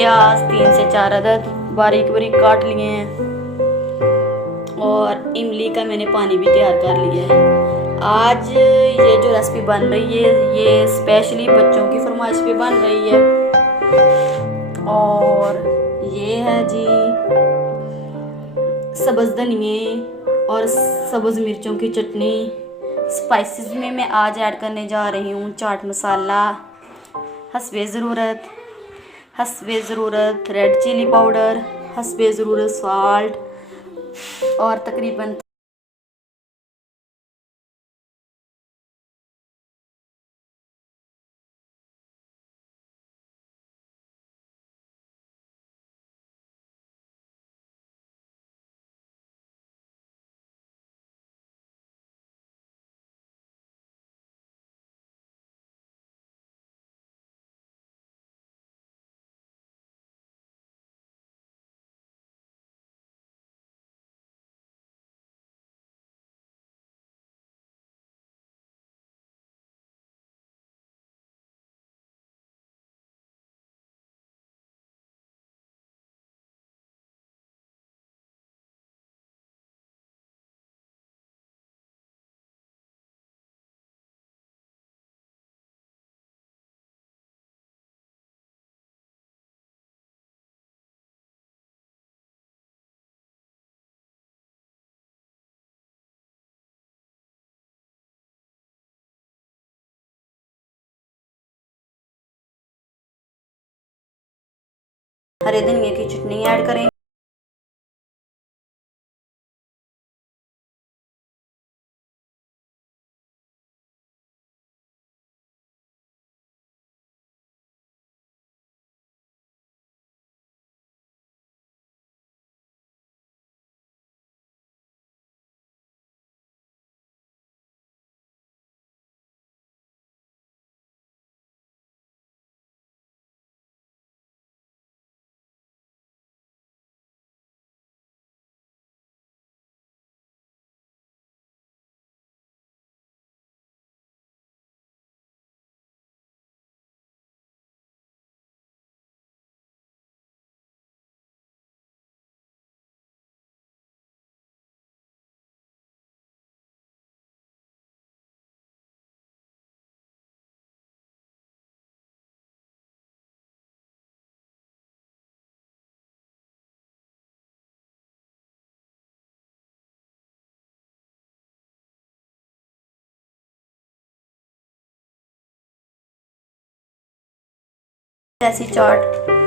प्याज 3 से 4 अदद बारीक बारीक काट लिए हैं और इमली का मैंने पानी भी तैयार कर लिया है। आज ये जो रेसिपी बन रही है ये स्पेशली बच्चों की फरमाइश पे बन रही है। और ये है जी सब्ज़ धनिए और सब्ज़ मिर्चों की चटनी। स्पाइसेस में मैं आज ऐड करने जा रही हूँ चाट मसाला, हस्बे ज़रूरत रेड चिली पाउडर, हस्बे ज़रूरत साल्ट और तकरीबन हरे धनिए की चटनी ऐड करें। ऐसी चाट